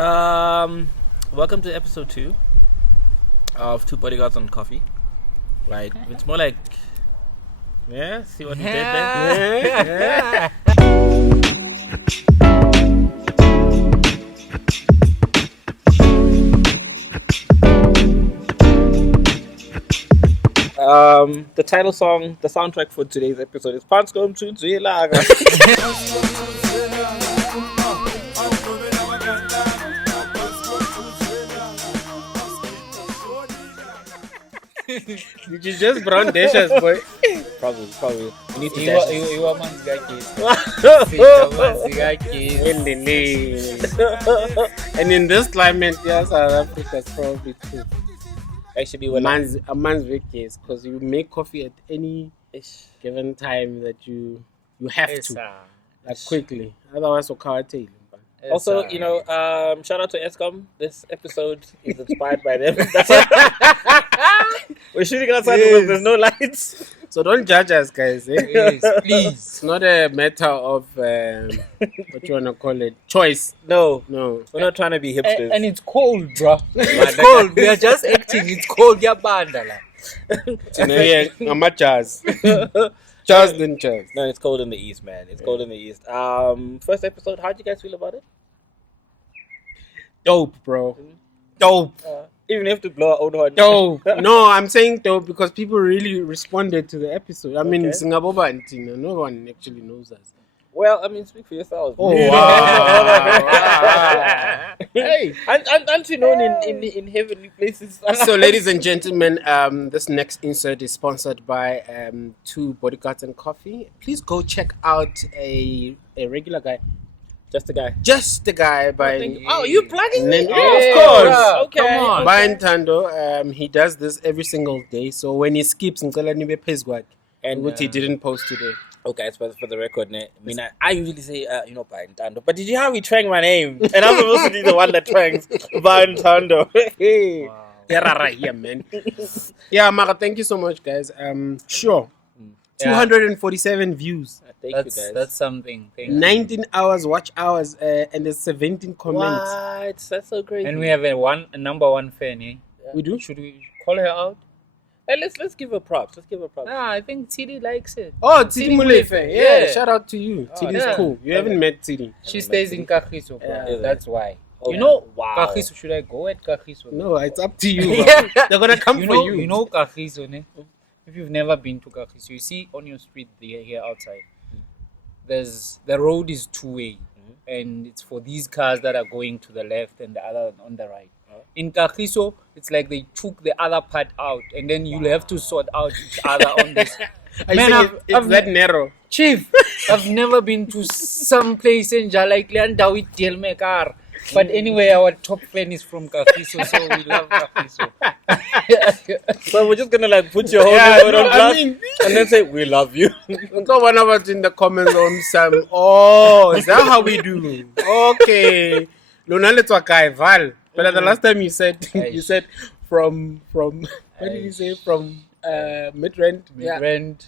Welcome to episode 2 of Two Bodyguards on Coffee. Right, it's more like, see what we did there? The title song, the soundtrack for today's episode is Phantsi komthunzi. Did you just brown dishes, boy? Probably. We need to You are Mzekezeke. And in this climate, yes, South Africa's probably true. Actually, A man's Mzekezeke, because you make coffee at any given time that you have to, like quickly. Otherwise, you'll cover tail. Also, shout out to Eskom. This episode is inspired by them. We're shooting outside because there's no lights. So don't judge us, guys. Yes, please. It's not a matter of what you wanna call it, choice. No, No. we're not trying to be hipsters. And it's cold, bro. It's cold. We are just acting. It's cold. Yabanda la. I'm a jazz. Jazz then jazz. No, it's cold in the east, man. It's cold in the east. First episode, how'd you guys feel about it? Dope, bro. Dope. Even if to blow our own horn. Dope. No, I'm saying dope because people really responded to the episode. I mean, Okay. Singapore and Tina, no one actually knows us. Well, I mean, speak for yourselves. Oh, wow. Hey, aren't you known in heavenly places? So, ladies and gentlemen, this next insert is sponsored by Two Bodyguards and Coffee. Please go check out a regular guy. Just a guy. Just the guy by You plugging me? Yeah, Oh, of course. course. Okay. Come on. by Ntando. He does this every single day. So when he skips, and And he didn't post today. okay, for the record, I mean, I usually say, by Ntando. But did you how he twang my name? And I'm supposed to be the one that twangs by Ntando. Hey. Wow. Yeah, right here, man. Yeah, Mara, thank you so much, guys. Sure. Yeah. 247 views, Thank you, That's guys. something. Thank you. 19 hours watch hours, and there's 17 comments. What? That's so crazy. And we have a number one fan, eh? We do? Should we call her out? Hey, let's give her props. Nah, I think TD likes it. Oh, Tidi Mulefe. Yeah, Yeah. shout out to you. Tidi's yeah. cool. You haven't met Tidi. She stays in Kagiso, bro. Yeah. That's why. Oh, You know, wow. Kagiso, should I go at Kagiso? No, it's up to you. Bro. Yeah. They're gonna come You for know, you. you know Kagiso, ne? If you've never been to Kagiso, you see on your street here outside, the road is two-way, and it's for these cars that are going to the left and the other on the right. In Kagiso, it's like they took the other part out, and then you'll have to sort out each other on this. Are you Man, saying it's that narrow? Chief, I've never been to some place in like Leanda with Delmekar. But anyway, our top fan is from Kagiso, so we love Kagiso. So we're just gonna put your whole Yeah, name no, on blast I mean, and then say we love you. go one of us in the comments on some. Oh, is that how we do? Okay. Lona let's guy Val. But the last time you said from what did you say from mid-rand? Mid-rand,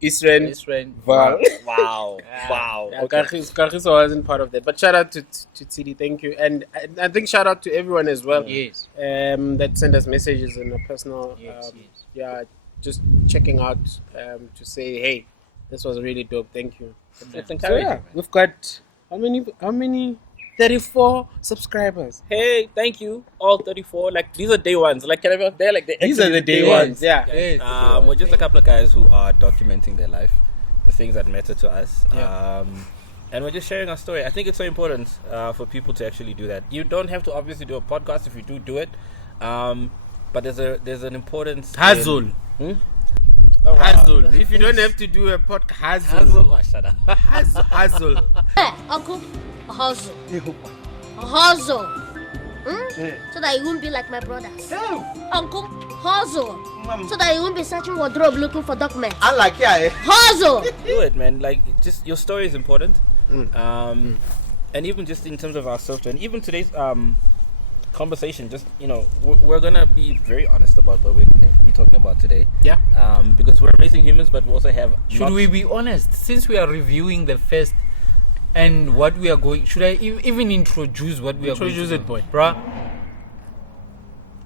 East-rand. East-rand. Val. Wow. Yeah, Okay. Kagiso wasn't part of that. But shout out to Tidi, thank you. And I think shout out to everyone as well. Yes. That sent us messages on a personal Yes. yeah, just checking out to say, hey, this was really dope, thank you. It's So encouraging. yeah, we've got how many 34 subscribers. Hey, thank you, all 34. Like these are day ones. Like they're like These are the day Yes. ones, yeah. Yes. We're just a couple of guys who are documenting their life, the things that matter to us. Yeah. And we're just sharing our story. I think it's so important for people to actually do that. You don't have to obviously do a podcast. If you do it. But there's an importance. Hazel. Oh, wow. Hazel. If you don't have to do a podcast, Hazel. Hazel. Oh, shut up. Hazel. Hey, Uncle, a hustle. A hustle. So that you won't be like my brothers. Uncle, hustle. So that you won't be searching wardrobe looking for documents. I like Hustle. Do it, man. Like, just your story is important. And even just in terms of our software, and even today's conversation, just we're gonna be very honest about what we're gonna be talking about today. Yeah. Because we're amazing humans, but we also have. Should we be honest? Since we are reviewing the first And what we are going... Should I even introduce what we are going to do? Introduce it, boy. Bruh.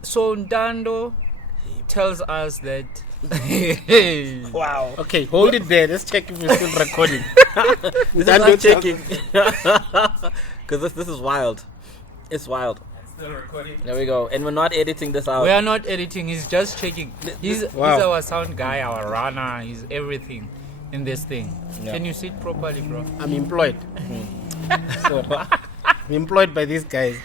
So Ntando tells us that... Wow. Okay, hold it there. Let's check if we're still recording. This is not checking. Because this is wild. It's wild. Still recording. There we go. And we're not editing this out. We are not editing. He's just checking. He's Wow. our sound guy, our runner. He's everything in this thing. Yeah. Can you sit properly, bro? I'm employed. So, I'm employed by these guys.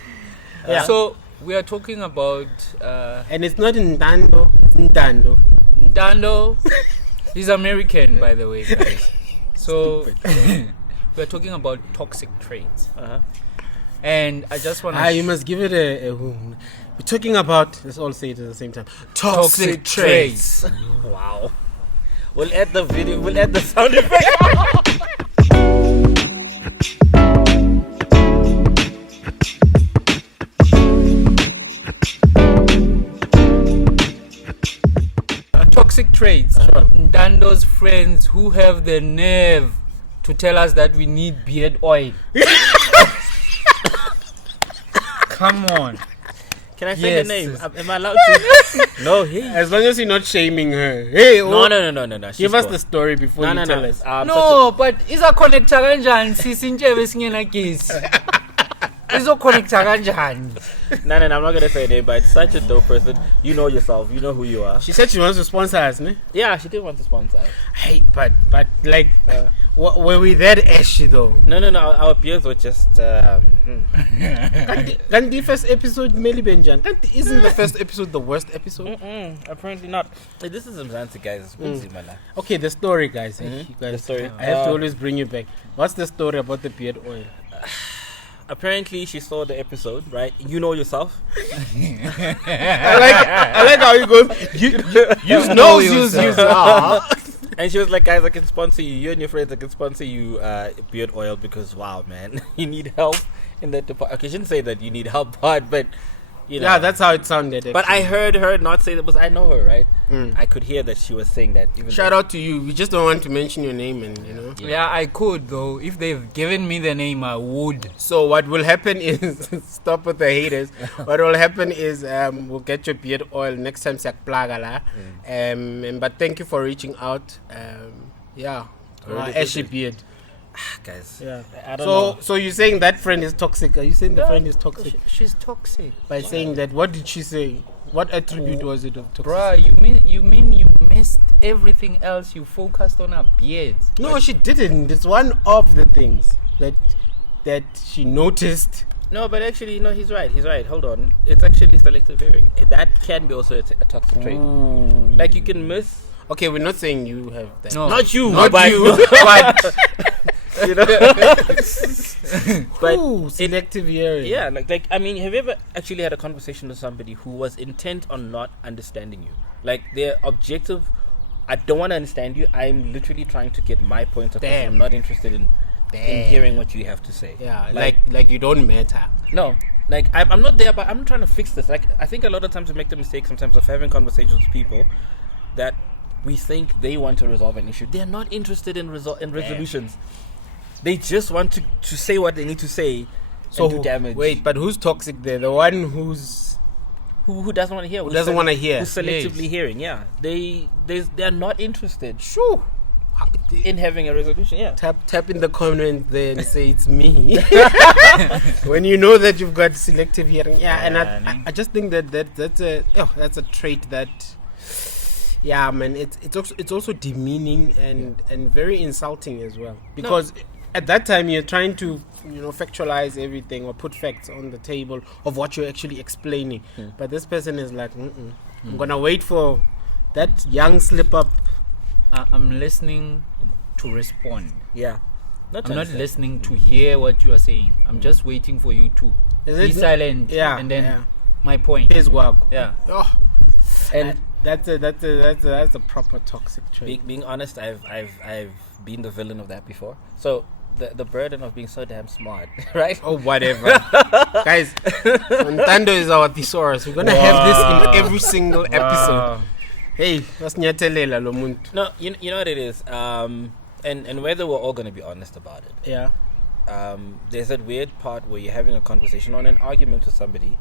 Yeah. So we are talking about And it's not Ntando, it's Ntando. Ntando. He's American, by the way, guys. So we are talking about toxic traits. Uh-huh. And I just want You must give it a we're talking about, let's all say it at the same time. toxic traits. Wow. We'll add the video. We'll add the sound effect. Toxic traits. Ntando's friends who have the nerve to tell us that we need beard oil. Come on. Can I say Yes. her name? Am I allowed to? No, hey. As long as you're not shaming her. Hey, No. give She's us cool. the story before you tell us. No, but iza connecta kanjani sisi intshebe singena gesi. Izo connecta kanjani? No, I'm not gonna say her name, but it's such a dope person. You know yourself. You know who you are. She said she wants to sponsor us, ne? Yeah, she did want to sponsor us. Hey, but like, were we that ashy though? No. Our peers were just. Can the first episode Meli Benjan? Isn't the first episode the worst episode? Apparently not. Hey, this is Mzekezeke, guys. It's Phantsi, man. Okay, the story, guys. Hey, you guys. The story. I have to always bring you back. What's the story about the beard oil? Apparently, she saw the episode, right? You know yourself. I like how he goes. Use And she was like, guys, I can sponsor you. You and your friends, I can sponsor you beard oil because, wow, man, you need help in that department. Okay, I shouldn't say that you need help, but you know. Yeah, that's how it sounded. But actually. I heard her not say that because I know her, right? I could hear that she was saying that. Even Shout out to you. We just don't want to mention your name, and you know. Yeah, I could though. If they've given me the name, I would. So what will happen is stop with the haters. What will happen is we'll get your beard oil next time. But thank you for reaching out. Yeah, Really ashy good. beard. guys. Yeah. I don't know. So you're saying that friend is toxic? Are you saying the friend is toxic She's toxic. by saying that? What did she say? What attribute was it of toxic? Bruh, you mean you missed everything else? You focused on her beards. No, she didn't. It's one of the things that she noticed. No, but actually, no, he's right. He's right. Hold on. It's actually selective hearing. That can be also a toxic trait. Like you can miss. Okay, we're not saying you have that. No. Not you. Not but, you. But you know. But ooh, selective hearing. yeah, like I mean, have you ever actually had a conversation with somebody who was intent on not understanding you? Like their objective, I don't want to understand you. I'm literally trying to get my point across. Damn. I'm not interested in hearing what you have to say. Yeah, like you don't matter. No, like I'm not there, but I'm trying to fix this. Like I think a lot of times we make the mistake sometimes of having conversations with people that we think they want to resolve an issue. They're not interested in resolutions. They just want to say what they need to say and do damage. Wait, but who's toxic there? The one who doesn't want to hear? doesn't want to hear? Who's selectively hearing? Yeah, they're not interested Sure. in having a resolution. Yeah. Tap in the comment there and say it's me. When you know that you've got selective hearing. Yeah, and I just think that's a trait that. Yeah, man, it's also demeaning and very insulting as well. Because at that time you're trying to, factualize everything or put facts on the table of what you're actually explaining. But this person is like, I'm gonna wait for that young slip up. I'm listening to respond. Yeah. I'm not listening to hear what you are saying. I'm just waiting for you to be silent. Yeah, and then yeah. my point. Yeah. Oh, And that's a proper toxic trait. being honest, I've been the villain of that before. So the burden of being so damn smart, right? Oh, whatever. Guys, Ntando is our thesaurus. We're gonna have this in every single episode. Hey, what's nyatelela lo muntu? No, you know what it is. And whether we're all gonna be honest about it. Yeah. there's that weird part where you're having a conversation on an argument with somebody.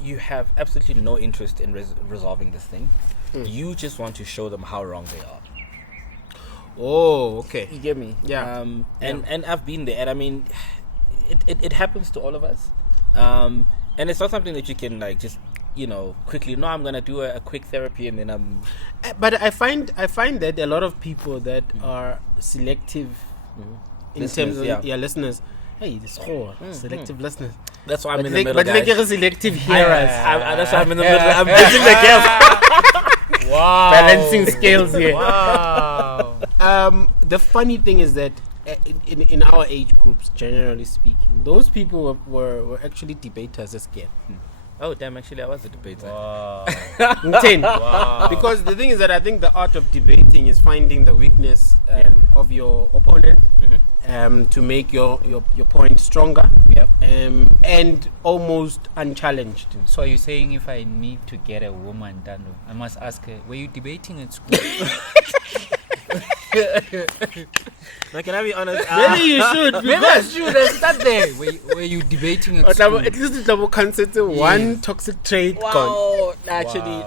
You have absolutely no interest in resolving this thing. You just want to show them how wrong they are. Oh, okay. You get me? Yeah. And I've been there, and I mean, it happens to all of us. And it's not something that you can like just quickly. No, I'm gonna do a quick therapy, and then I'm. But I find that a lot of people that are selective in Listeners, terms of yeah. listeners. Hey, this whole selective listeners. That's why I'm But in they, the middle, but they guys. get selective hearers. That's why I'm in the middle. I'm bridging the gap. Wow. Balancing scales here. Wow. The funny thing is that in our age groups, generally speaking, those people were actually debaters as well. Oh damn! Actually, I was a debater. Wow. Wow. Because the thing is that I think the art of debating is finding the weakness of your opponent to make your point stronger and almost unchallenged. So are you saying if I need to get a woman, Ntando, I must ask her, were you debating at school? Now, can I be honest? Maybe you should. Maybe I should start there. Were you debating at school? At least it's double consider one toxic trait. Wow, actually,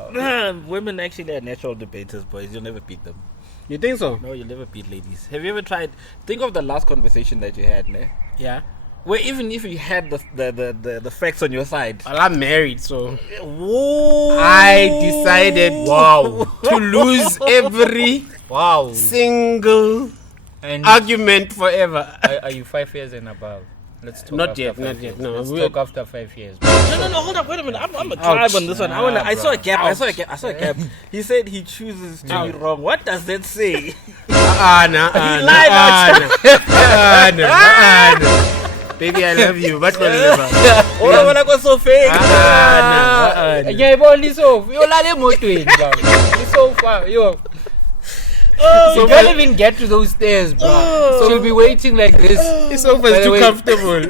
women actually are natural debaters, boys. You'll never beat them. You think so? No, you'll never beat ladies. Have you ever tried? Think of the last conversation that you had, ne? Yeah. Where even if you had the facts on your side. Well, I'm married, so Whoa. I decided to lose every single And argument forever. are you 5 years and above? Let's talk Not after yet, 5 not years. yet. No, Let's we're- talk after 5 years. No, hold up, wait a minute. I'm a tribe on this one. I saw a gap. I saw a gap. He said he chooses to be wrong. What does that say? Baby, I love you. But never. Oh, when I got so fake. Yeah, but listen, you're like a motoring, bro. It's so far, yo. You can't even get to those stairs, bro. So you'll be waiting like this. It's over. By It's the too way, comfortable.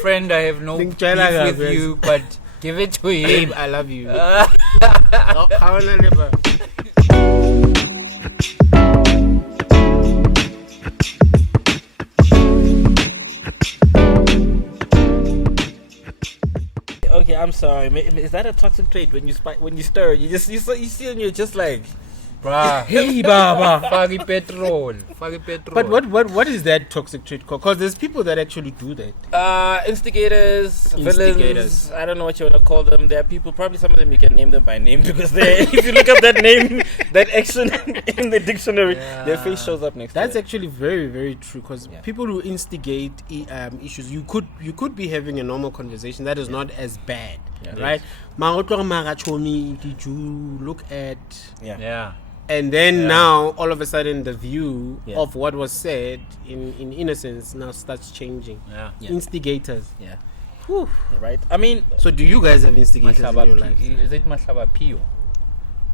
Friend, I have no beef with you, but give it to Babe, him. I love you. How never. Okay, I'm sorry. Is that a toxic trait when you stir? You see and you're just like, Bruh. Hey, Baba. Fagi petrol. But what is that toxic trait called? Because there's people that actually do that. instigators, villains. I don't know what you want to call them. There are people. Probably some of them you can name them by name because if you look up that name, that action in the dictionary, their face shows up next. That's to it. actually very, very true. Because people who instigate issues, you could be having a normal conversation that is not as bad, right? Did you look at? Yeah. And then now, all of a sudden, the view of what was said in innocence now starts changing. Yeah. Instigators. Yeah. Whew. Right. I mean, So do you guys have instigators in your life? Is it Mahlaba Pio?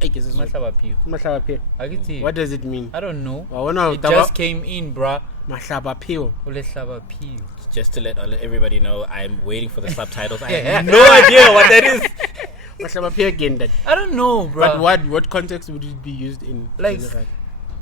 Hey, guess it's Mahlaba Pio. Mahlaba Pio. What What does it mean? I don't know. It It just came in, bruh. Mahlaba Pio. Ulehlaba Pio. just to let everybody know, I'm waiting for the subtitles. I have no idea what that is. Mahlaba Pio again. That. I don't know, bruh. But what context would it be used in? Like,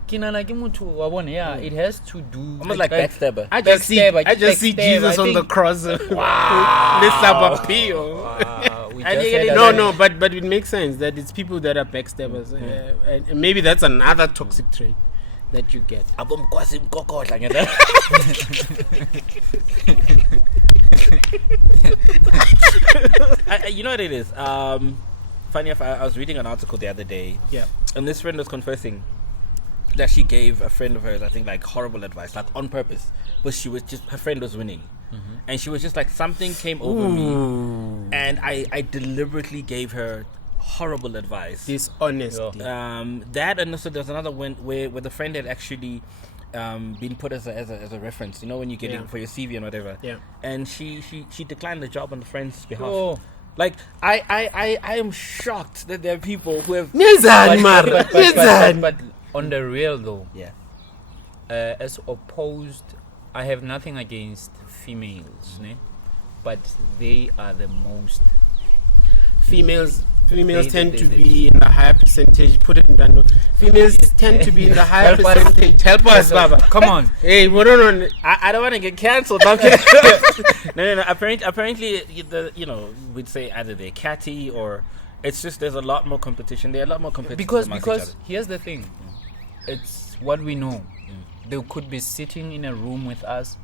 kinana ke motho wa bona, yeah, it has to do Almost like backstabber. I just see Backstabber, Jesus I on the think. cross. Mahlaba Pio. Wow, we And just you had get a- No, but it makes sense that it's people that are backstabbers, and maybe that's another toxic trait that you get. You know what it is? Funny enough, I was reading an article the other day, and this friend was confessing that she gave a friend of hers, I think, like horrible advice, like on purpose, but she was just, her friend was winning, and she was just like, something came over me, and I deliberately gave her horrible advice. Dishonesty. That, and also there's another one where the friend had actually been put as a reference, you know, when you get it for your CV and whatever. Yeah. And she declined the job on the friend's behalf. Oh. Like I am shocked that there are people who have but on the real though, as opposed, I have nothing against females, ne? But they are the most females tend to be in the higher percentage. Put it in Ntando. Females tend to be in the higher percentage. Help us, Baba. Come on. Hey, what on? I don't want to get cancelled. No, I'm kidding. No. Apparently, we'd say either they're catty or it's just there's a lot more competition. There are a lot more competition because here's the thing. It's what we know. They could be sitting in a room with us,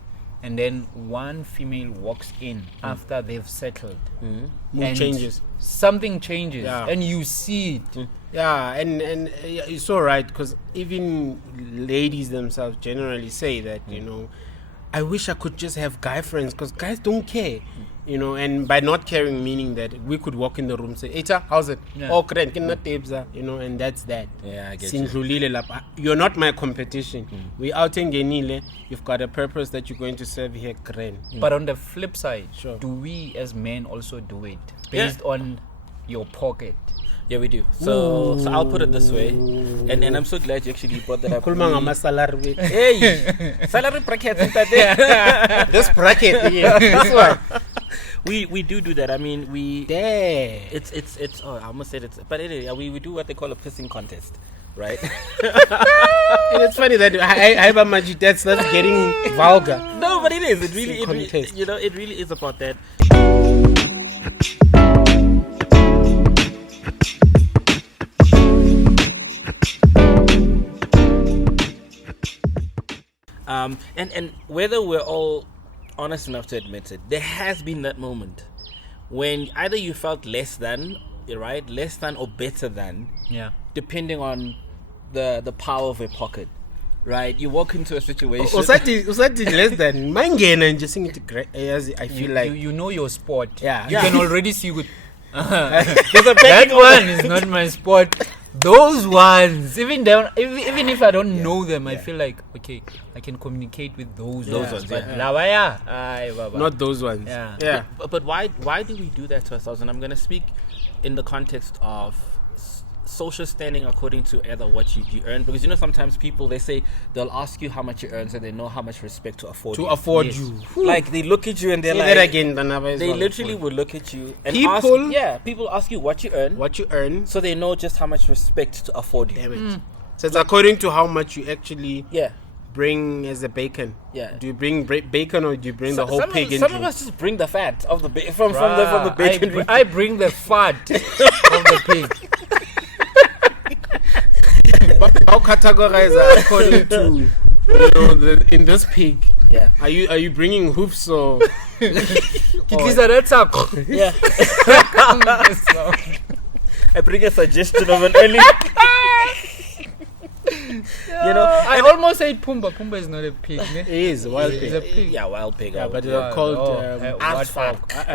and then one female walks in after they've settled. Mood changes. Something changes, and you see it. Yeah, and it's so right, because even ladies themselves generally say that, I wish I could just have guy friends, because guys don't care. And by not caring, meaning that we could walk in the room and say, Eita, how's it? Yeah. Oh, great, and that's that. Yeah, I get you. You're not my competition. We out in Genile, you've got a purpose that you're going to serve here, grand. But on the flip side, Sure. do we as men also do it based on your pocket? Yeah, we do. So I'll put it this way, and I'm so glad you actually brought that up. Hey, salary bracket. This bracket, this one. We do that. I mean, Damn. it's. Oh, I almost said it, but anyway, we do what they call a pissing contest, right? And it's funny that that's getting vulgar. No, but it is. It really is about that. And whether we're all honest enough to admit it, there has been that moment when either you felt less than or better than, depending on the power of a pocket, right? You walk into a situation. Usati less than mine and just sing it. I feel like you know your sport. Yeah. You can already see good. There's a That one is not my sport. Those ones, even if I don't know them, I feel like okay, I can communicate with those ones. But not those ones. Yeah. But why do we do that to ourselves? And I'm going to speak in the context of social standing according to either what you earn, because sometimes people, they say they'll ask you how much you earn so they know how much respect to afford you. Like they look at you and they're like that again, they literally will look at you and people ask you what you earn so they know just how much respect to afford you. Damn it. So it's according to how much you actually bring as a bacon. Yeah. Do you bring bacon or do you bring the whole pig in? Some of us just bring the fat of the from the bacon. I bring the fat of the pig. How categorize according to in this pig? Yeah. Are you bringing hoofs or? That's up. Yeah. I bring a suggestion of an early. I almost said Pumba. Pumba is not a pig. It is wild pig. It's a pig. Yeah, wild pig. Yeah, but they're called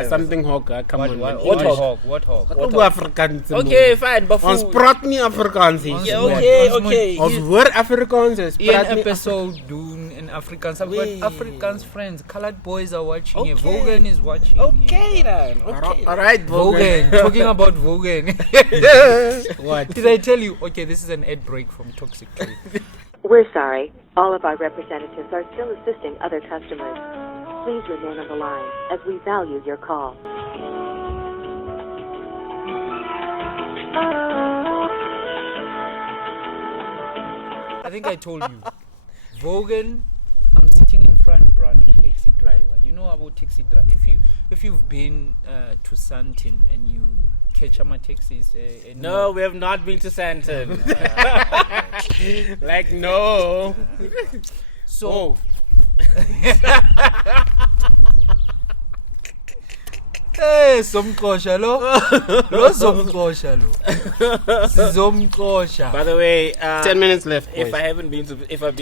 something hawk. Come on, What hog? Afrikaans. Okay, fine. Ons praat nie Afrikaans hier. Yeah, okay. Ons hoor Afrikaans, ons praat nie. Episode doen in Afrikaans. I've got Afrikaans friends. Colored boys are watching here. Okay. Vogan is watching Okay, here. then. Okay. All right, Vogan. Talking about Vogan. What? Did I tell you? Okay, this is an ad break from Toxic Tree. We're sorry. All of our representatives are still assisting other customers. Please remain on the line as we value your call. I think I told you. Vogan, I'm sitting in front, bruh, taxi driver. You know about taxi driver. If you've been to Santin and you catch my taxis. No, we have not been to Santin. Like no. So. Hey, somkosha lo. Lo somkosha lo. Somkosha. By the way, 10 minutes left. If I've been to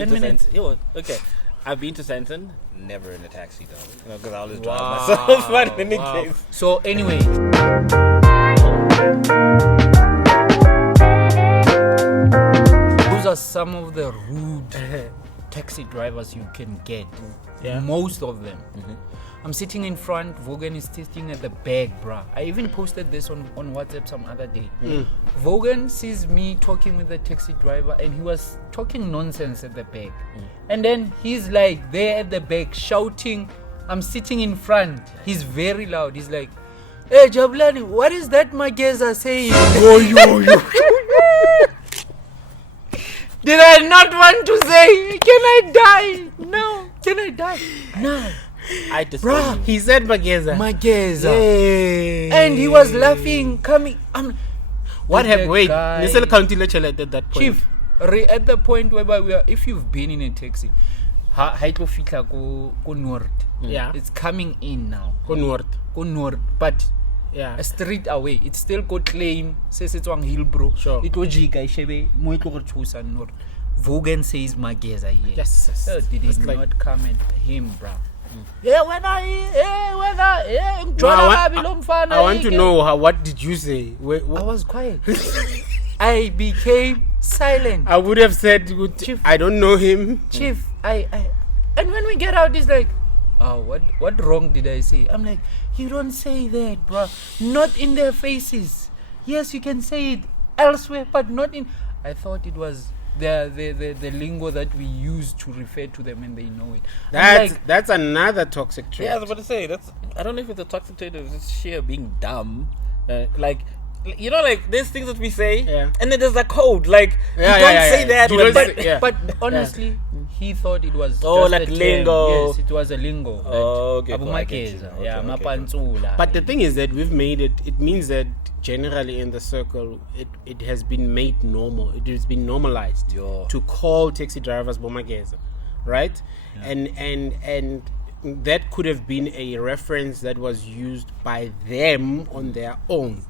minutes. Santin, okay. I've been to Santin, never in a taxi though, because I always drive myself. But in any case. So anyway. Those are some of the rude taxi drivers you can get. Yeah. Most of them. Mm-hmm. I'm sitting in front, Vogan is sitting at the back, bruh. I even posted this on WhatsApp some other day. Vogan sees me talking with the taxi driver and he was talking nonsense at the back. And then he's like there at the back shouting. I'm sitting in front. He's very loud. He's like, Hey Jabulani, what is that Mzekeze saying? Yo. Did I not want to say, can I die? No. Can I die? No. I just Bruh. He said Mzekeze. Mzekeze. And he was laughing, coming. What happened? Wait, guy- let's county lecture at that point. Chief, at the point whereby we are, if you've been in a taxi, haitlo fitla ko north. Yeah. It's coming in now. Go north. Go north, but Yeah. a street away. It's still got claim. Says it's on hill, bro. Sure. It was jika ishebe mo itlo go thusa north. Vogan says Mzekeze here. Yes. So did It's it like- not come at him, bro? Yeah, I want to know what did you say? I was quiet. I became silent. I would have said, Chief. I don't know him. Chief, and when we get out, it's like, oh, what wrong did I say? I'm like, you don't say that, bro. Not in their faces. Yes, you can say it elsewhere, but not in. I thought it was the lingo that we use to refer to them, and they know it. That's another toxic trait. Yeah, I was about to say I don't know if it's a toxic trait or it's just sheer being dumb. Like there's things that we say, and then there's a code. Like you don't say that. You don't but, say- But honestly, he thought it was Oh, just like a term. lingo. Yes, it was a lingo. Oh, okay, Abu cool, I get you. Mzekeze, Okay, yeah, okay, mapantsula. But the thing is that we've made it. It means that generally in the circle, it has been made normal. It has been normalized Yeah. to call taxi drivers Mzekeze, right? And that could have been a reference that was used by them on their own,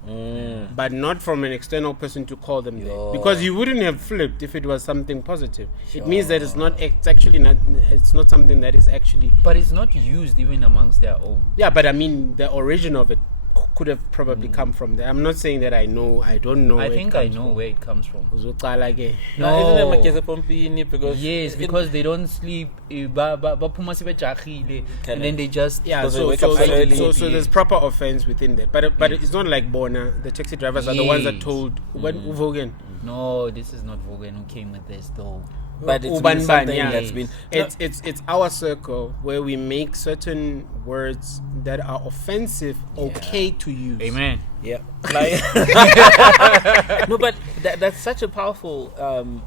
but not from an external person to call them that. Because you wouldn't have flipped if it was something positive. It means that it's not. It's actually not. It's not something that is actually. But it's not used even amongst their own. Yeah, but I mean, the origin of it could have probably come from there. I'm not saying that I know. I don't know. I where think it I comes know from. where it comes from. Uzoqala ke. Isn't it Mzekeze Pompini? Because Yes, because they don't sleep. Baphuma sebejagile, and then they just Yeah, Because they so wake up early. so there's proper offense within that. But it's not like Bona. The taxi drivers are the ones that Yes. told when Uvogen. No, this is not Vogan who came with this though. but it's Uban been ban, something yeah. that's been It's our circle where we make certain words that are offensive okay to use. Amen. yeah. Like no, but that's such a powerful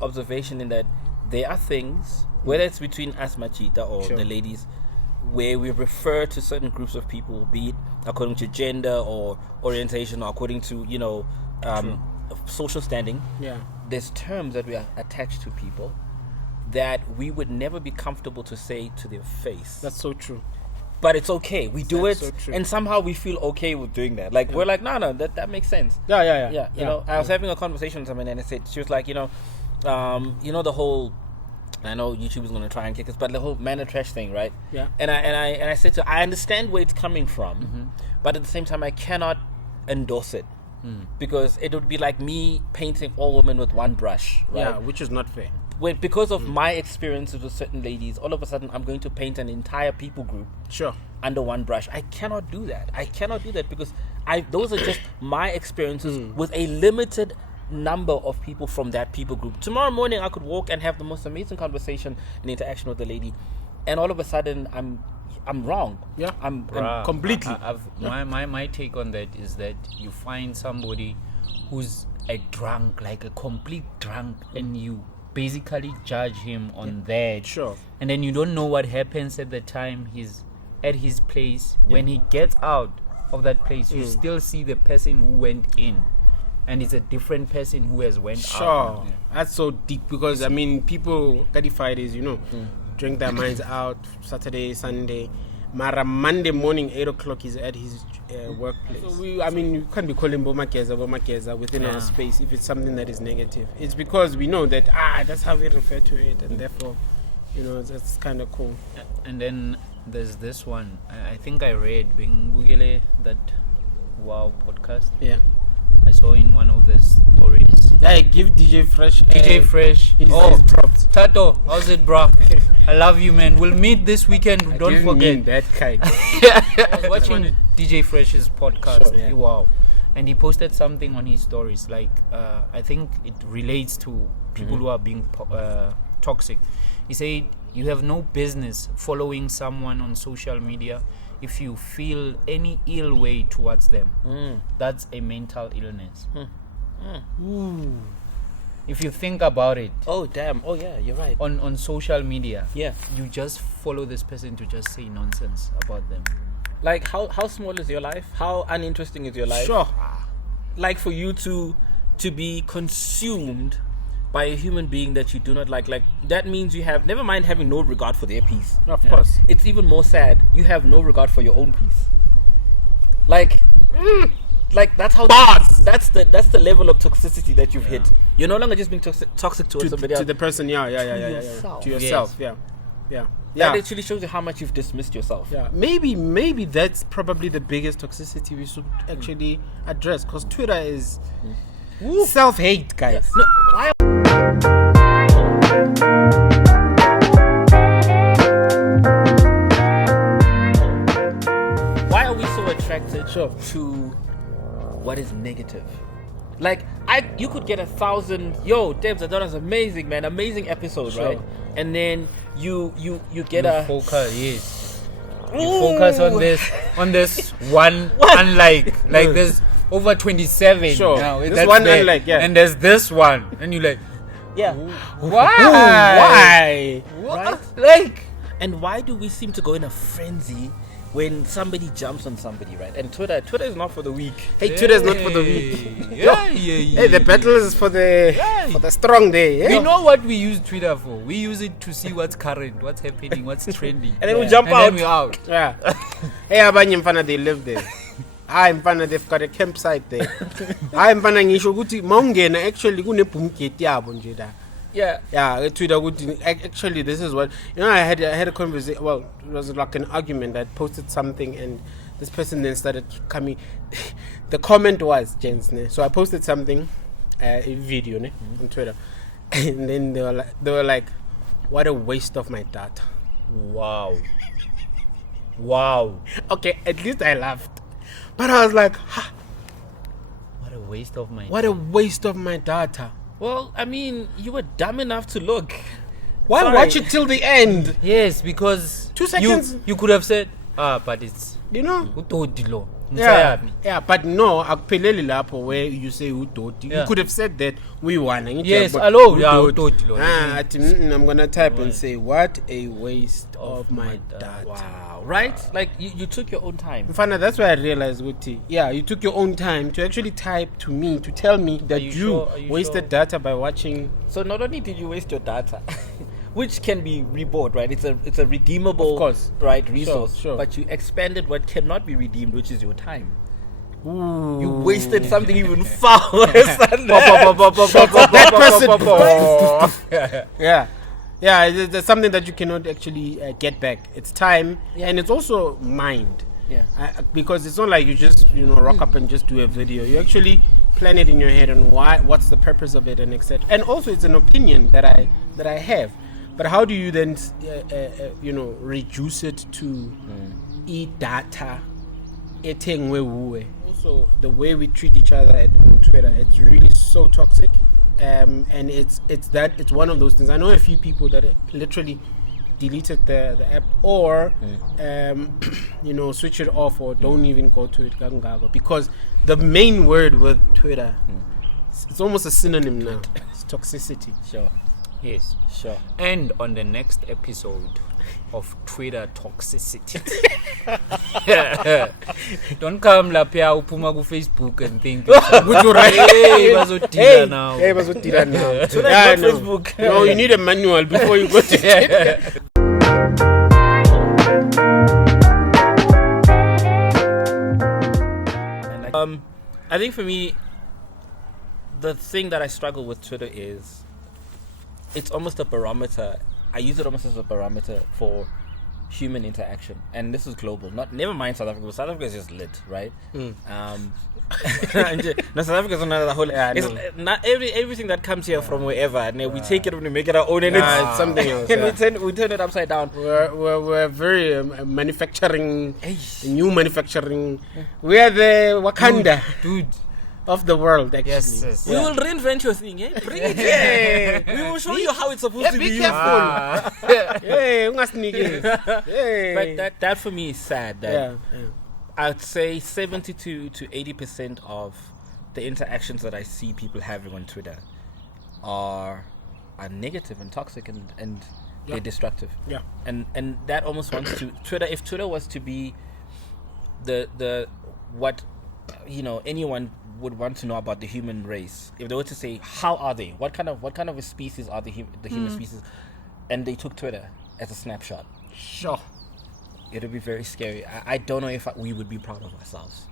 observation in that there are things, whether it's between us Machita or Sure. the ladies, where we refer to certain groups of people, be it according to gender or orientation or according to social standing. Yeah. There's terms that we are attached to people that we would never be comfortable to say to their face. That's so true. But it's okay. We do That's it, so true. and somehow we feel okay with doing that. Like we're like, no, that makes sense. Yeah. Yeah, you know, I was having a conversation with someone, and I said, she was like, the whole. I know YouTube is gonna try and kick us, but the whole man and trash thing, right? Yeah. And I said to her, I understand where it's coming from, but at the same time, I cannot endorse it because it would be like me painting all women with one brush, right? Yeah, which is not fair. Because of my experiences with certain ladies, all of a sudden I'm going to paint an entire people group Sure. under one brush. I cannot do that. Because those are just my experiences with a limited number of people from that people group. Tomorrow morning I could walk and have the most amazing conversation and interaction with the lady, and all of a sudden I'm wrong. Yeah. I'm completely. My take on that is that you find somebody who's a drunk, like a complete drunk, and you basically judge him on that. Sure. And then you don't know what happens at the time he's at his place. When he gets out of that place, you still see the person who went in, and it's a different person who has went Sure. out. That's so deep because I mean people that Fridays, drink their minds out Saturday, Sunday. Mara Monday morning 8 o'clock he's at his workplace. So you can't be calling Mzekeze within our space if it's something that is negative. It's because we know that that's how we refer to it, and therefore, that's kind of cool. And then there's this one. I think I read Bingugele, that Wow podcast. Yeah. I saw in one of the stories. Yeah, give DJ Fresh. His props. Tato, how's it, bro? I love you, man. We'll meet this weekend. Don't didn't forget. mean that kind. I was watching DJ Fresh's podcast. Sure, yeah. Wow. And he posted something on his stories. Like, I think it relates to people who are being toxic. He said, you have no business following someone on social media if you feel any ill way towards them, that's a mental illness. Ooh. If you think about it. Oh damn! Oh yeah, you're right. On social media, Yeah. you just follow this person to just say nonsense about them. Like how small is your life? How uninteresting is your life? Sure. Like for you to be consumed by a human being that you do not like that means you have, never mind having no regard for their peace. Of course. It's even more sad. You have no regard for your own peace. Like that's how that's the level of toxicity that you've hit. You're no longer just being toxic towards somebody else. To the person, yeah. yourself. To yourself, Yes. yeah. That actually shows you how much you've dismissed yourself. Yeah, maybe that's probably the biggest toxicity we should actually address, because Twitter is self-hate, guys. No, why are we so attracted to what is negative? Like you could get 1,000. Yo, Debs, I thought it was amazing, man. Amazing episode, right? And then you get a focus. Yes. You focus on this one unlike. Like there's over 27 Sure. now. This That's one there. unlike, yeah. And there's this one, and you're like, yeah. Why? Right? Like, And why do we seem to go in a frenzy when somebody jumps on somebody, right? And Twitter is not for the weak. Hey, Twitter's not for the weak. Yeah. Hey, the battle is for the strong day. Yeah? We know what we use Twitter for. We use it to see what's current, what's happening, what's trending. And then we jump and out. Then we're out. Yeah. Hey, abanye mfana, they live there. Mfana, they've got a campsite there. Mfana, ngisho ukuthi mawungena actually kune boom gate yabo nje da. Yeah, Twitter would actually, this is what, I had a conversation. Well, it was like an argument. I posted something and this person then started coming. The comment was Jens, ne? So I posted something, a video ne, on Twitter, and then they were like, what a waste of my data. Wow. Okay, at least I laughed, but I was like, What a waste of my what a waste of my data. Well, I mean, you were dumb enough to look. Why Sorry. watch it till the end? Yes, because 2 seconds. You could have said, but it's You know? utodilo. Yeah, but no, akupheleli lapho where you say udoti. Yeah. You could have said that we won. Yes, hello, yeah, udodilo. I'm gonna type and say, what a waste of my data. Wow, right? Like you took your own time. Mfana, that's why I realized, Guti. Yeah, you took your own time to actually type to me to tell me that you you sure? Are you wasted sure? data by watching. So not only did you waste your data, which can be rebought, right? It's a redeemable, Of course. right, resource. Sure. But you expanded what cannot be redeemed, which is your time. Ooh. You wasted something even far worse than that. Yeah, there's something that you cannot actually get back. It's time, and it's also mind. Yeah. Because it's not like you just rock up and just do a video. You actually plan it in your head on what's the purpose of it, and etc. And also, it's an opinion that I have. But how do you then reduce it to data? Also, the way we treat each other on Twitter, it's really so toxic. And it's one of those things. I know a few people that literally deleted the app or switch it off or don't even go to it because the main word with Twitter, it's almost a synonym now. It's toxicity. Sure. Yes. Sure. And on the next episode of Twitter toxicity. Don't come lapia upuma ku Facebook and think hey bazodila now. Hey bazodila now. So that's not Facebook. No, you need a manual before you go to it. I think for me, the thing that I struggle with Twitter is it's almost a barometer. I use it almost as a barometer for human interaction, and this is global. Never mind South Africa. South Africa is just lit, right? No, South Africa is another whole. Not everything that comes here from wherever, and we take it and we make it our own, and it's something else. And we turn it upside down. We're very manufacturing, new manufacturing. We are the Wakanda, dude. of the world, actually. Yes. We will reinvent your thing, eh? Bring it here. We will show you how it's supposed to be Be used. careful. Hey, But that for me is sad. That yeah. I'd say 72 to 80% of the interactions that I see people having on Twitter are negative and toxic and they're destructive. Yeah. And that almost wants to Twitter. If Twitter was to be the what anyone would want to know about the human race, if they were to say how are they, what kind of a species are the human species, and they took Twitter as a snapshot, Sure. it would be very scary. I don't know if we would be proud of ourselves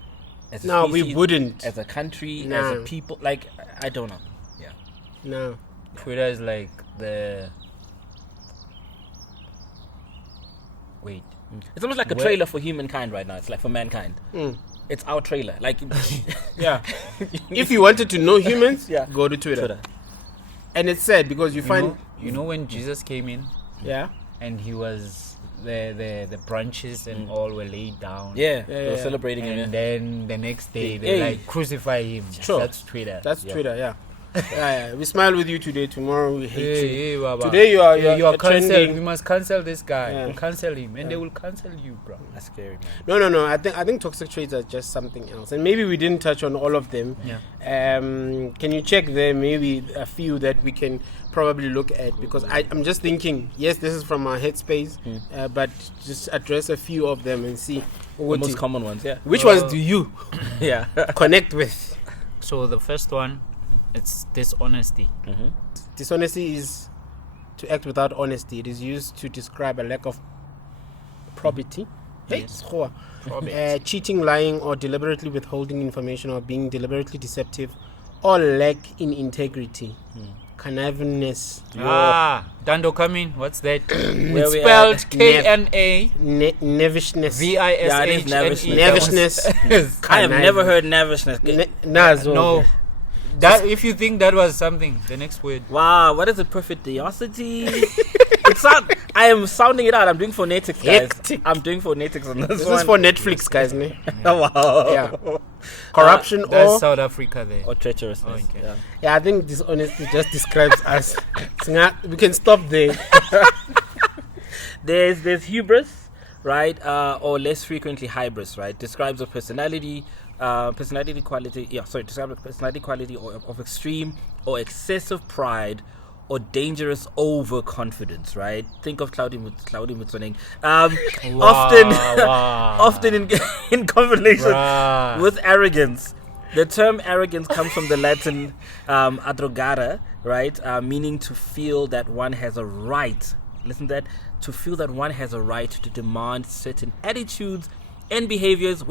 as a No, species, we wouldn't. as a country, No. as a people. Like, I don't know. Yeah. No. Twitter is like the. Wait. It's almost like a trailer for humankind right now. It's like for mankind. It's our trailer. Like, Yeah. If you wanted to know humans, Yeah. go to Twitter. Twitter. And it's sad because you find. You know when Jesus came in Yeah. and he was the branches and all were laid down. Yeah. They were yeah. celebrating And it. then the next day they Hey. like crucify him. Sure. That's Twitter. That's Twitter, yeah. Yeah. We smile with you today. Tomorrow we hate you. Hey, Baba. Today you are cancelled. trending. We must cancel this guy. Yeah. We'll cancel him, and they will cancel you, bro. That's scary, man. No. I think toxic traits are just something else, and maybe we didn't touch on all of them. Yeah. Can you check there? Maybe a few that we can probably look at, because I'm just thinking. Yes, this is from our headspace, but just address a few of them and see The most common ones, yeah. which ones do you Yeah. connect with. So the first one, it's dishonesty. Dishonesty is to act without honesty. It is used to describe a lack of probity. Yes. Cheating, lying, or deliberately withholding information, or being deliberately deceptive, or lack in integrity. Connivangness. Ntando, come in. What's that? Where It's we spelled at? KNA Knavishness. Yeah, it is VISHNE. Lavishness. I have never heard nervousness. Nazo. No. That if you think that was something, the next word. Wow, what is it? Perfidiosity? I am sounding it out. I'm doing phonetics, guys. Hectic. I'm doing phonetics on this This one. is for Netflix, guys. Ne? Oh, wow. Yeah. Corruption That's or South Africa there. Or treacherousness. Okay. Yeah. yeah, I think dishonesty just describes us. We can stop there. There's hubris, right? Or less frequently hybris, right? Describes a personality quality. Yeah, sorry. Describes a personality quality or of extreme or excessive pride or dangerous overconfidence, right? Think of Cloudy Mutsoneng. Often in combination with arrogance. The term arrogance comes from the Latin adrogare, right? Meaning to feel that one has a right. Listen to that. To feel that one has a right to demand certain attitudes and behaviors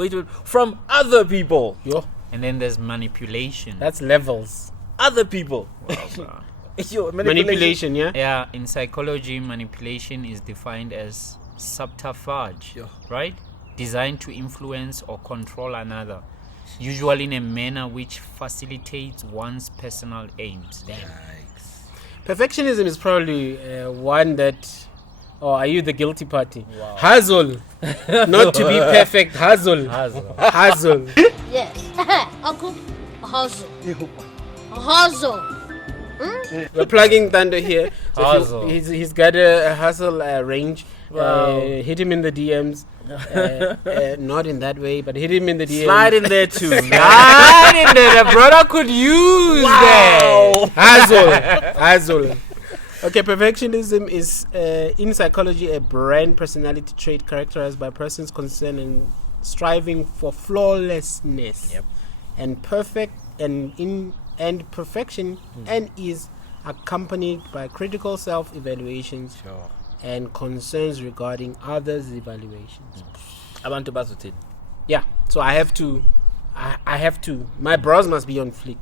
from other people. Yo, And then there's manipulation. that's levels. Other people. Manipulation, yeah? Yeah, in psychology, manipulation is defined as subterfuge, right? Designed to influence or control another, usually in a manner which facilitates one's personal aims. Perfectionism is probably one that. Oh, are you the guilty party? Wow. Hustle. Not to be perfect. Hustle. Hustle. Yes. Uncle, hustle. Hustle. We're plugging Ntando here. So Hustle. He's got a hustle range. Wow. Hit him in the DMs. Not in that way, but hit him in the DMs. Slide in there too. Slide in there, the brother could use that. Hustle. Okay, perfectionism is in psychology a brand personality trait characterized by persons concerned and striving for flawlessness and perfection, and is accompanied by critical self-evaluations and concerns regarding others' evaluations. Abantu bazuthini. Yeah, so I have to. My brows must be on fleek,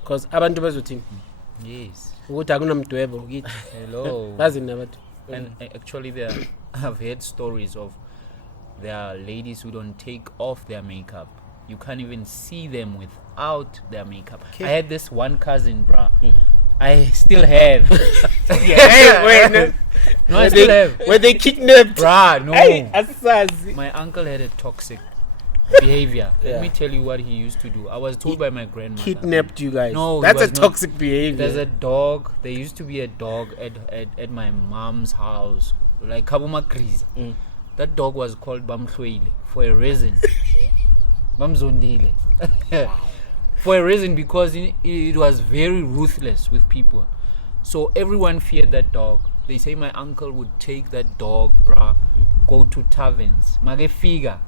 because abantu bazothini. Yes. Ukuthi akunamdwebo kithi. Hello. Bazi nabantu. And actually, I've heard stories of there are ladies who don't take off their makeup. You can't even see them without their makeup. I had this one cousin, bruh. I still have. No, I still have. Were they kidnapped? Bruh, no. Hey, Asazi. My uncle had a toxic behavior. Yeah. Let me tell you what he used to do. I was told by my grandmother. Kidnapped you guys. No, that's he a was not. toxic behavior. There's a dog. There used to be a dog at my mom's house, like Kabuma Kriza. That dog was called Bamhlwele for a reason. Bamzondile. For a reason, because it was very ruthless with people. So everyone feared that dog. They say my uncle would take that dog, bruh, go to taverns. Mage figure.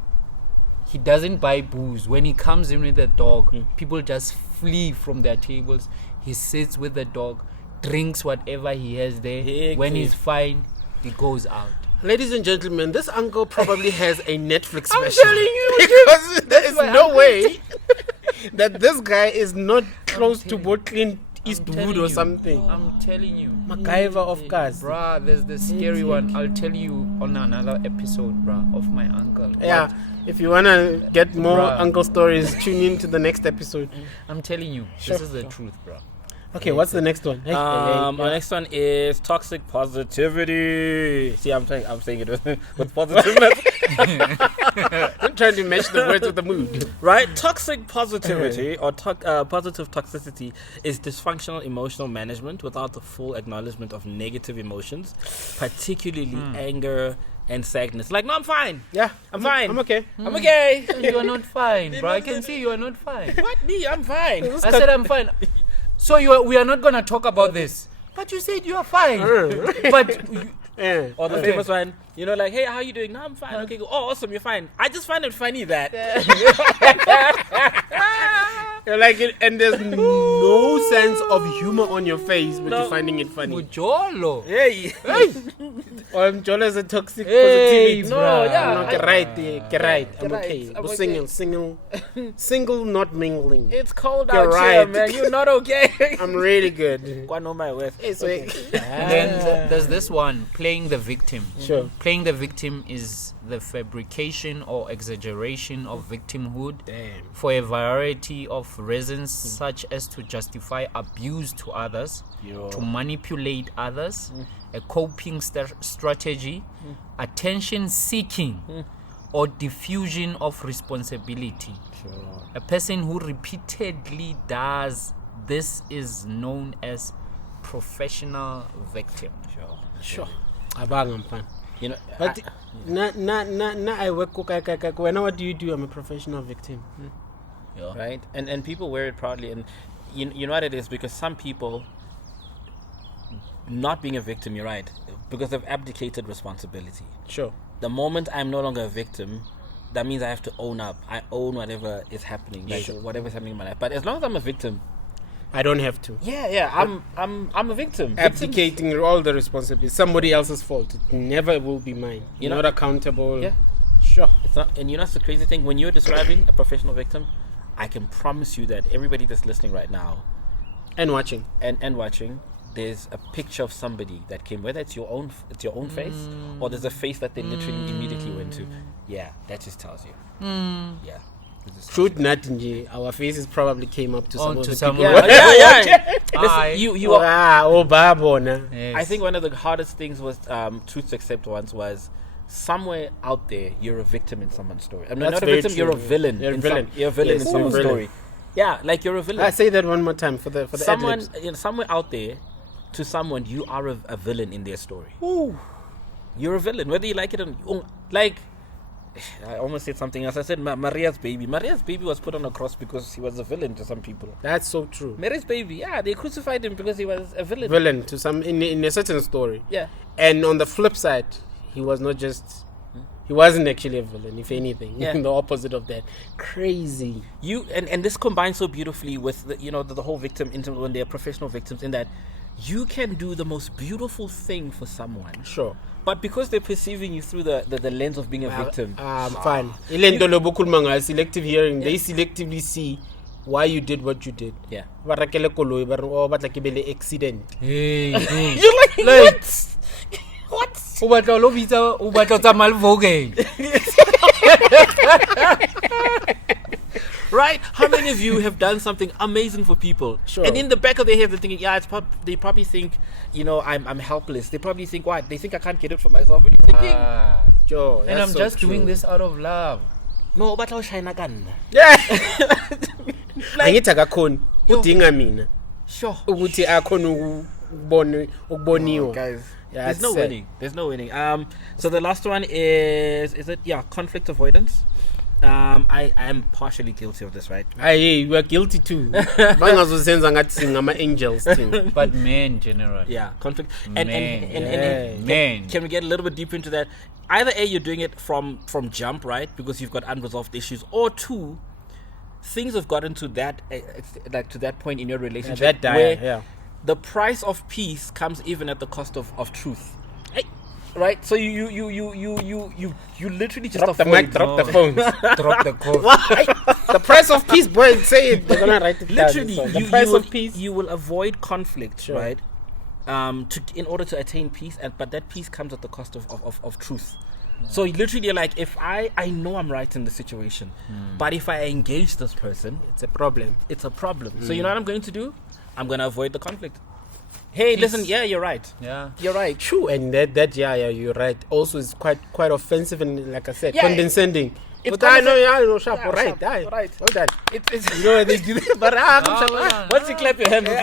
He doesn't buy booze. When he comes in with the dog, people just flee from their tables. He sits with the dog, drinks whatever he has there. When he's fine, he goes out. Ladies and gentlemen, this uncle probably has a Netflix special. I'm telling you, because there is my no uncle- way that this guy is not close to both Clint I'm Eastwood telling or you. something. I'm telling you. MacGyver of cars. Bruh, there's the scary one. I'll tell you on another episode, bruh, of my uncle. Yeah, if you want to get more Bruh. uncle stories, tune in to the next episode. I'm telling you, Sure. this is the truth, bruh. Okay, what's the next one? Our next one is toxic positivity. See, I'm saying it with positiveness. I'm trying to match the words with the mood. Right? Toxic positivity or positive toxicity is dysfunctional emotional management without the full acknowledgement of negative emotions, particularly anger and sadness. Like, no, I'm fine. Yeah, I'm fine. I'm okay. I'm okay. You are not fine, bro. I can see you are not fine. What? Me? I'm fine. I said I'm fine. So we are not gonna talk about this. But you said you are fine. But Yeah. Or the Okay. famous one, you know, like, hey, how you doing? No, I'm fine. Okay, go. Oh, awesome, you're fine. I just find it funny that. You're like it, and there's no sense of humor on your face, but No. you're finding it funny. Mujolo. Hey. Or Jola is a toxic Hey, positivity. no, bruh. yeah. No, get right, get right. I'm right, okay. I'm We're okay. single, not mingling. It's cold You're out here, right. man. You're not okay. I'm really good. Go know my way. Hey, so And then there's this one, playing the victim. Sure. Playing the victim is the fabrication or exaggeration of victimhood Damn. for a variety of reasons, such as to justify abuse to others, to manipulate others, a coping strategy, attention seeking, or diffusion of responsibility. A person who repeatedly does this is known as professional victim. Sure. Abang, I'm fine. You know, But I work when what do you do? I'm a professional victim. right? And people wear it proudly, and you know what it is, because some people, not being a victim, you're right, because they've abdicated responsibility. Sure. The moment I'm no longer a victim, that means I have to own up. I own whatever is happening, like whatever's happening in my life. But as long as I'm a victim, I don't have to. I'm a victim. Abdicating all the responsibility. Somebody else's fault. It never will be mine. You You're know- not accountable. Yeah. Sure. It's not, and you know, that's the crazy thing. When you're describing a professional victim, I can promise you that everybody that's listening right now And watching. and watching, there's a picture of somebody that came, whether it's your own face, or there's a face that they literally immediately went to. Yeah, that just tells you. Yeah. It just tells Truth nothing, our faces probably came up to some of To the someone. people. yeah. Aye. Listen, you are, babona. Yes. I think one of the hardest things was truth to accept once was somewhere out there you're a victim in someone's story. I mean, That's not a very victim, true. you're a villain. You're a in villain. You're a villain Yes, in you're a someone's villain. story. Yeah, like you're a villain. I say that one more time for the Someone, ad-libs. you know, somewhere out there, to someone, you are a villain in their story. Ooh. You're a villain, whether you like it or like. I almost said something else. I said Maria's baby. Maria's baby was put on a cross because he was a villain to some people. That's so true. Mary's baby, yeah, they crucified him because he was a villain. Villain to some in a certain story. Yeah. And on the flip side, he was not just. He wasn't actually a villain, if anything. Yeah. The opposite of that. Crazy. You and this combines so beautifully with the whole victim in terms when they're professional victims, in that you can do the most beautiful thing for someone, Sure. but because they're perceiving you through the lens of being a victim. Fine. Ilento lobukhuluma ngayo, selective hearing. They selectively see why you did what you did. Yeah. Ba rakele koloi, ba re, oh, ba tla ke be le accident. Hey, dude. You're like what? What? O batla o lo bitsa o batla o tsamaya le Vogel. Right? How many of you have done something amazing for people? Sure. And in the back of their head, they're thinking, yeah, they probably think, I'm helpless. They probably think, what? They think I can't get it for myself. What are you thinking? Sure. And that's I'm so just true. doing this out of love. no batla o shine ka nna. Yeah. Angithi akakhoni udinga mina Sure. ukuthi akhona ukuboniwa. Guys, Yeah, there's no it's, winning. There's no winning. So the last one is it? Yeah, conflict avoidance. I am partially guilty of this, right? Hey, you are guilty too. Bangazosenza ngathi singama angels thing. But men generally. Yeah, conflict. Men. Can we get a little bit deeper into that? Either A, you're doing it from jump, right? Because you've got unresolved issues, or two, things have gotten to that to that point in your relationship where the price of peace comes even at the cost of truth. Right, so you literally just drop the mic, drop the phone, drop the call. The price of peace, boy. Say it. They're gonna write it literally, down. So the price of peace. You will avoid conflict, right? In order to attain peace, but that peace comes at the cost of truth. So literally, you're like, if I know I'm right in the situation, but if I engage this person, It's a problem. it's a problem. So you know what I'm going to do? I'm going to avoid the conflict. Hey, listen, yeah, you're right. Yeah. You're right. True, and that you're right. Also, is quite offensive and, like I said, Yeah, condescending. it's But I know, sharp, Yeah, right, sharp, right. Well done. It's You know they do that, but once you clap your hands, but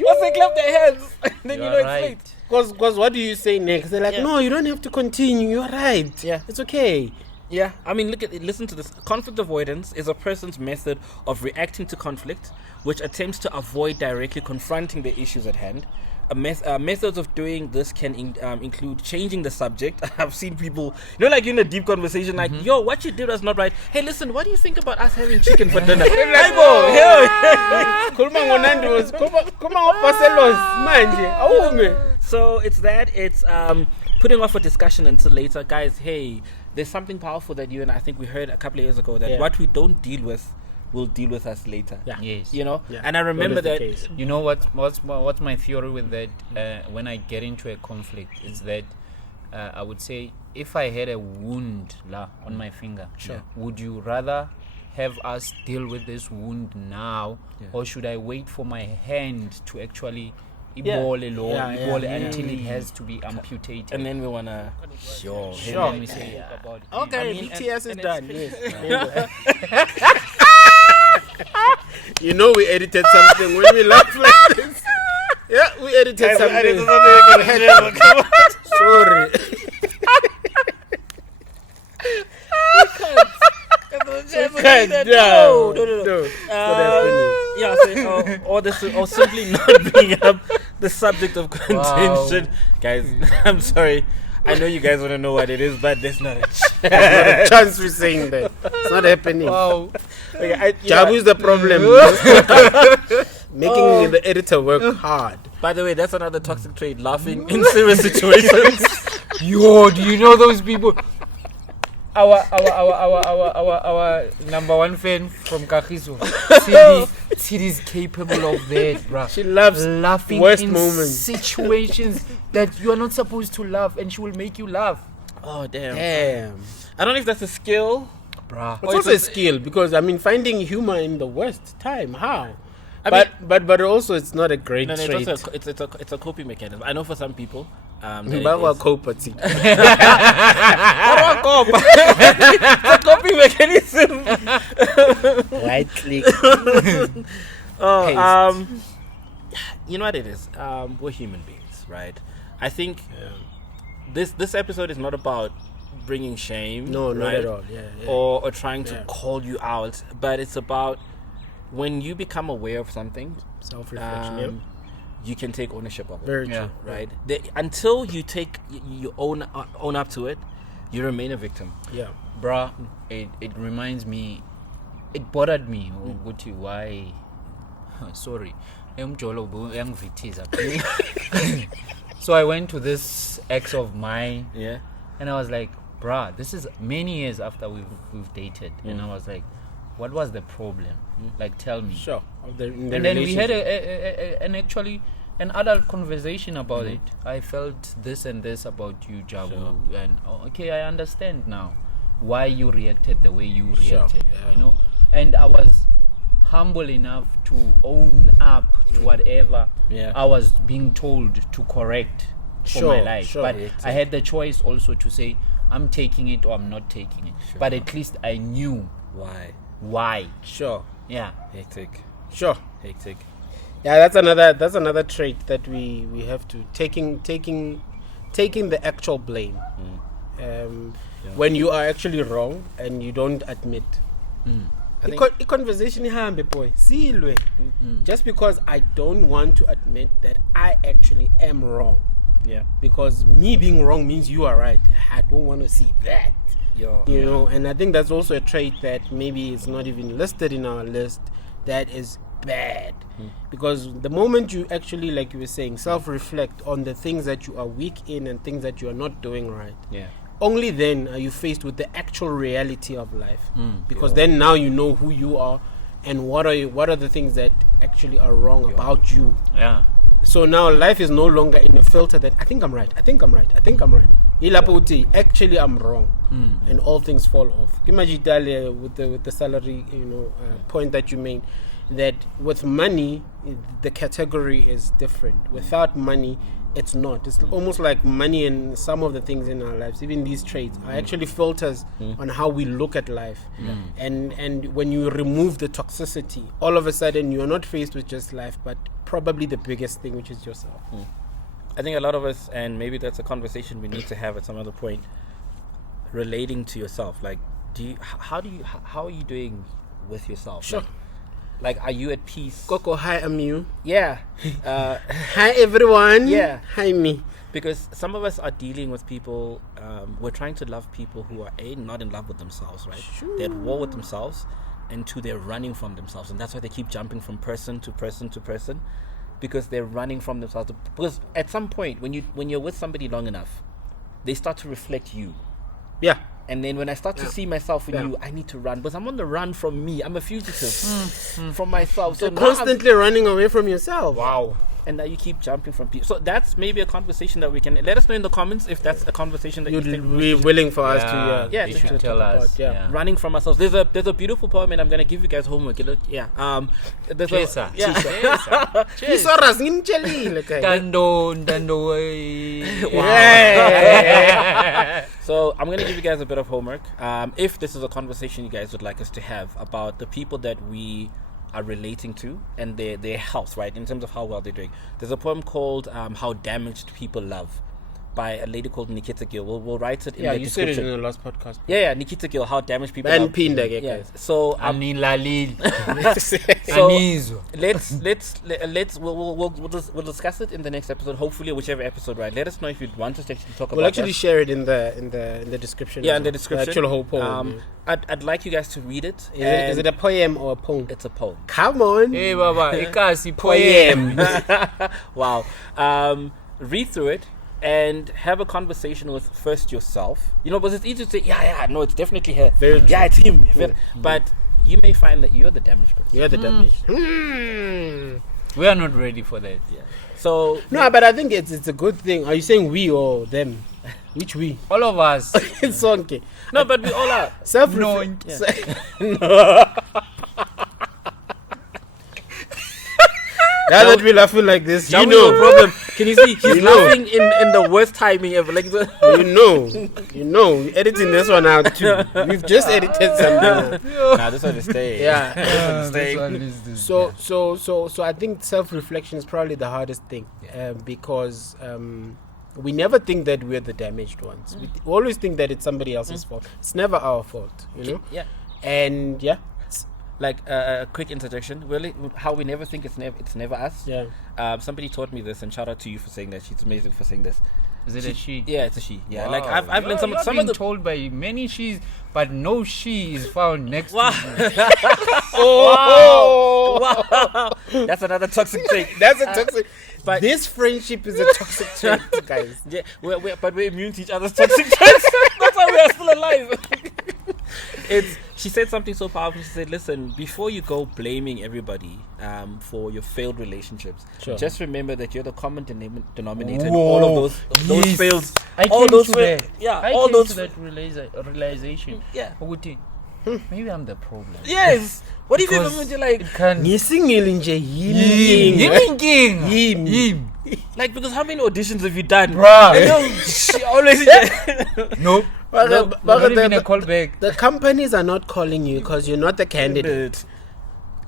once they clap their hands, then you know You're it's right. late. because what do you say next? They're like, Yeah. no, you don't have to continue. You're right. Yeah. It's okay. Yeah, I mean, listen to this. Conflict avoidance is a person's method of reacting to conflict, which attempts to avoid directly confronting the issues at hand. Methods of doing this can include changing the subject. I've seen people, like in a deep conversation, like, yo, what you did was not right. Hey, listen, what do you think about us having chicken for dinner? So it's that. It's putting off a discussion until later. Guys, hey, there's something powerful that you and I think we heard a couple of years ago, that what we don't deal with will deal with us later. Yeah. Yes. Yeah. And I remember That that. is the case. You know what's my theory with that? When I get into a conflict, is that I would say, if I had a wound on my finger, would you rather have us deal with this wound now, or should I wait for my hand to actually until it has to be amputated? And then we wanna And then we say about it. Okay, I mean, BTS is and done. it's- Yes. You know we edited something when we laugh like this. Yeah, we edited something. Sorry. No. Or simply not bring up the subject of contention. Guys, I'm sorry. I know you guys want to know what it is, but there's not a chance. Chance we're saying that. It's not happening. Wow. Jabu is the problem. Making the editor work hard. By the way, that's another toxic trait, laughing in serious situations. Yo, do you know those people? Our number one fan from Kagiso, Sidi is capable of that, bruh. She loves laughing worst in moments. situations that you are not supposed to laugh, and she will make you laugh, Oh, damn. Damn. I don't know if that's a skill. bruh. It's also a skill, because finding humor in the worst time. How? I But also it's not a great No, trait. it's a coping mechanism. I know for some people. That it Bawa is. cope, see. It's a coping mechanism. Right click. You know what it is? We're human beings, right? I think this episode is not about bringing shame. No, not right? at all. Yeah. Or trying to call you out, but it's about when you become aware of something, Self-reflection. you can take ownership of it. Very Yeah. true. Right? Until you own up to it, you remain a victim. Yeah. Bruh, it reminds me, it bothered me ukuthi why sorry so I went to this ex of mine, Yeah. and I was like, bruh, this is many years after we've dated, and I was like, what was the problem? Like, tell me. Sure. And then we had an adult conversation about it. I felt this and this about you, Jabu, and okay, I understand now why you reacted the way you reacted. Yeah. You know, and I was humble enough to own up to whatever I was being told to correct for my life. But I had the choice also to say, I'm taking it or I'm not taking it. Sure. But at least I knew why. Sure. Yeah. Hectic. Sure. Hectic. Yeah, that's another trait that we have to taking the actual blame. When you are actually wrong and you don't admit. I think- Conversation ihambe boy. Silwe. Just because I don't want to admit that I actually am wrong. Yeah. Because me being wrong means you are right. I don't want to see that. Yeah. You know, and I think that's also a trait that maybe is not even listed in our list that is bad. Because the moment you actually, like you were saying, self-reflect on the things that you are weak in and things that you are not doing right, Yeah. only then are you faced with the actual reality of life. Because then now you know who you are and what are the things that actually are wrong about you. Yeah. So now life is no longer in a filter that I think I'm right. Ilapho uthi, actually I'm wrong, and all things fall off. Imagine with the salary, point that you made, that with money the category is different. Without money, it's not. It's almost like money and some of the things in our lives, even these traits, are actually filters on how we look at life. And when you remove the toxicity, all of a sudden you are not faced with just life, but probably the biggest thing, which is yourself. I think a lot of us, and maybe that's a conversation we need to have at some other point, relating to yourself. Like, how are you doing with yourself? Sure. Like, are you at peace? Coco, hi, I'm you. Yeah. Hi, everyone. Yeah. Hi, me. Because some of us are dealing with people, we're trying to love people who are not in love with themselves, right? They're at war with themselves, and they're running from themselves. And that's why they keep jumping from person to person to person, because they're running from themselves. Because at some point, when you're with somebody long enough, they start to reflect you. Yeah. And then when I start to see myself in you, I need to run. Because I'm on the run from me. I'm a fugitive from myself. So now constantly running away from yourself. Wow. And now you keep jumping from people. So that's maybe a conversation that we can... Let us know in the comments if that's a conversation that You'd you think be willing for us to... Yeah, they to should talk tell us. about, yeah. running from ourselves. There's a beautiful poem, and I'm gonna give you guys homework. Yeah. There's Chesa. yeah. Isoras ngimtshelile guys. Ntando. So I'm gonna give you guys a bit of homework. If this is a conversation you guys would like us to have about the people that we are relating to and their health, right, in terms of how well they're doing. There's a poem called How Damaged People Love by a lady called Nikita Gill. We'll write it in the you said it description. in the last podcast. Yeah, Nikita Gill, How Damaged People And Love. Pindage, Yeah. guys. So Anilalil. So Anizo. we'll discuss it in the next episode, hopefully, whichever episode, right? Let us know if you'd want us to actually talk We'll about actually that. share it in the description. Yeah, in the description. The actual whole poem. I'd like you guys to read it. Is it a poem or a poem? It's a poem. Come on. Hey baba, ikasi poem. Wow. Read through it and have a conversation with first yourself. Because it's easy to say, no, it's definitely her. Very true. Yeah, it's him. But you may find that you're the damaged person. You're the damage. We are not ready for that. Yeah. So No, but I think it's a good thing. Are you saying we or them? Which we? All of us. It's okay. no, but we all are. Now that we're laughing like this, That you was know. the problem. Can you see? He's You know. laughing in the worst timing ever. Like the you know, we're editing this one out too. We've just edited something. nah, this one is staying. Yeah. This one is this. So I think self-reflection is probably the hardest thing, because we never think that we're the damaged ones. We always think that it's somebody else's fault. It's never our fault, Yeah. And yeah, Like a quick interjection. Really, how we never think it's never us. yeah. Somebody taught me this, and shout out to you for saying that. She's amazing for saying this. Is it a she? Yeah, it's a she. Yeah, Wow. like I've learned You're some being of the. told by many she's, but no she is found next Wow. to you. Wow. That's another toxic trait. That's a toxic. But This friendship is a toxic trait, guys. yeah, but we're immune to each other's toxic traits. That's why we are still alive. She said something so powerful. She said, "Listen, before you go blaming everybody for your failed relationships, Sure. just remember that you're the common denominator in all of those Yes. fails. I all came those to fail- that. yeah, I all came those to that realization. Yeah. Ukuthi, maybe I'm the problem. Yes. What if you Because remember like it can Ngisingile nje yini. him. like because how many auditions have you done? Bruh. I know she always Nope. Not even a callback. The companies are not calling you because you're not the candidate.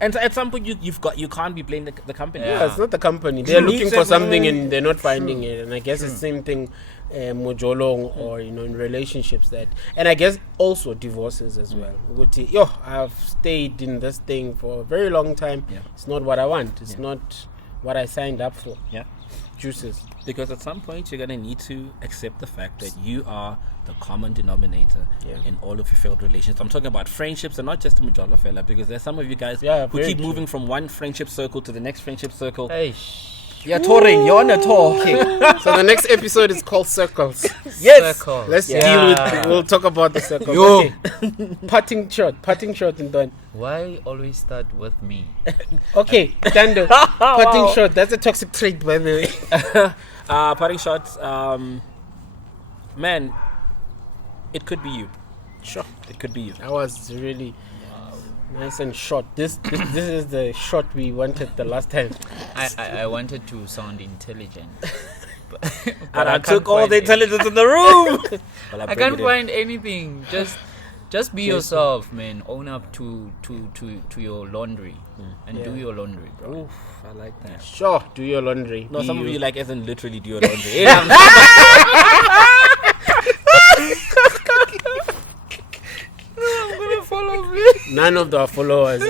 And at some point, you can't be blaming the company. Yeah, it's not the company. They're looking for something and they're not finding it. And I guess it's the same thing, mojolong or in relationships and I guess also divorces as well. I've stayed in this thing for a very long time. Yeah. It's not what I want. It's not what I signed up for. Yeah. Juices. Because at some point you're gonna need to accept the fact that you are the common denominator in all of your failed relationships. I'm talking about friendships and not just the Mujolo fella, because there's some of you guys who keep moving from one friendship circle to the next friendship circle. Hey, you're touring, you're on a tour. Okay. So the next episode is called Circles. Yes. Circles. Let's deal with we'll talk about the circles. Okay. Parting shot and done. why always start with me? Okay, Ntando. Parting shot. That's a toxic trait, by the way. Parting shots. Man, it could be you. Sure, it could be you. That was really nice and short. This is the shot we wanted the last time. I wanted to sound intelligent. but And I took all the intelligence in the room. Well, I can't find anything. Just be yourself, man. Own up to your laundry and do your laundry, bro. Oof, I like that. Sure, do your laundry. No, Be some you. of you like isn't literally do your laundry. None of the followers,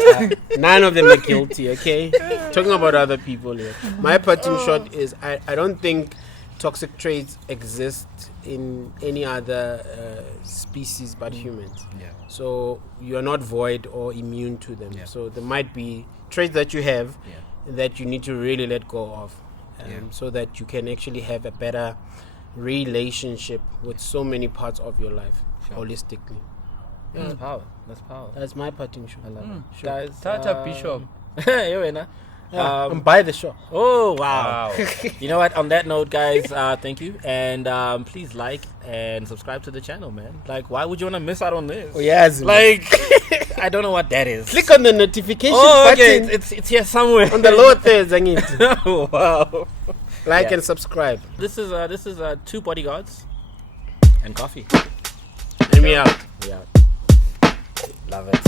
none of them are guilty, okay? Talking about other people here. My parting shot is I don't think toxic traits exist in any other species but humans. Yeah. So you are not void or immune to them. Yeah. So there might be traits that you have that you need to really let go of so that you can actually have a better relationship with so many parts of your life holistically. That's power. That's power. That's my parting shot. I love it. Sure. Guys, Tata Bishop. I'm by the show. Oh, wow. You know what? On that note, guys, thank you. And please like and subscribe to the channel, man. Like, why would you want to miss out on this? Oh, yes. Like, I don't know what that is. Click on the notification okay. button. It's here somewhere. On the lower third, Zangit. Oh, wow. Like and subscribe. This is 2 bodyguards and coffee. And me out. Yeah. Love it.